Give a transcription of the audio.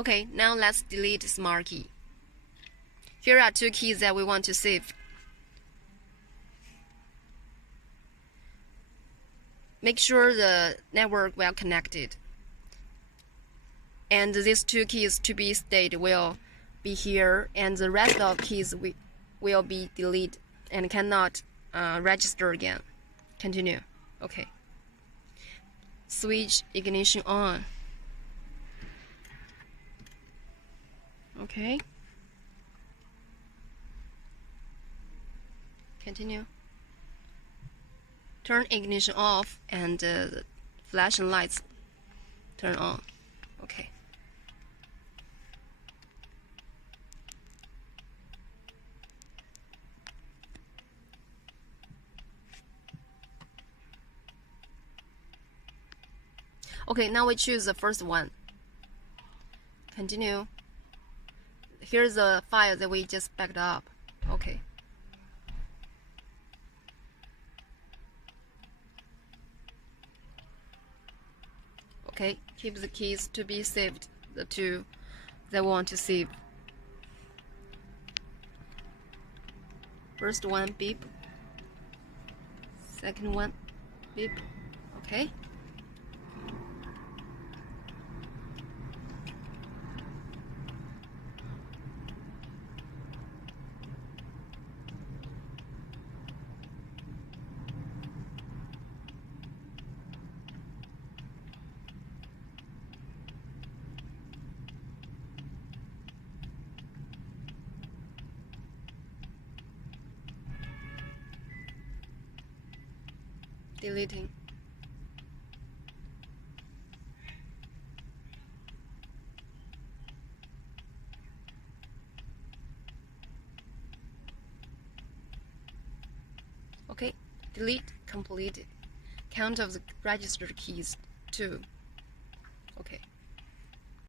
Okay, now let's delete smart key. Here are two keys that we want to save. Make sure the network well connected. And these two keys to be stayed will be here, and the rest of keys will be deleted and cannot register again. Continue. Okay. Switch ignition on. Okay. Continue. Turn ignition off and the flashing lights turn on. Okay. Okay, now we choose the first one. Continue. Here's the file that we just backed up. Okay. Okay, keep the keys to be saved, the two that we want to save. First one, beep. Second one, beep. Okay. Deleting. Okay, delete completed. Count of the registered keys 2. Okay.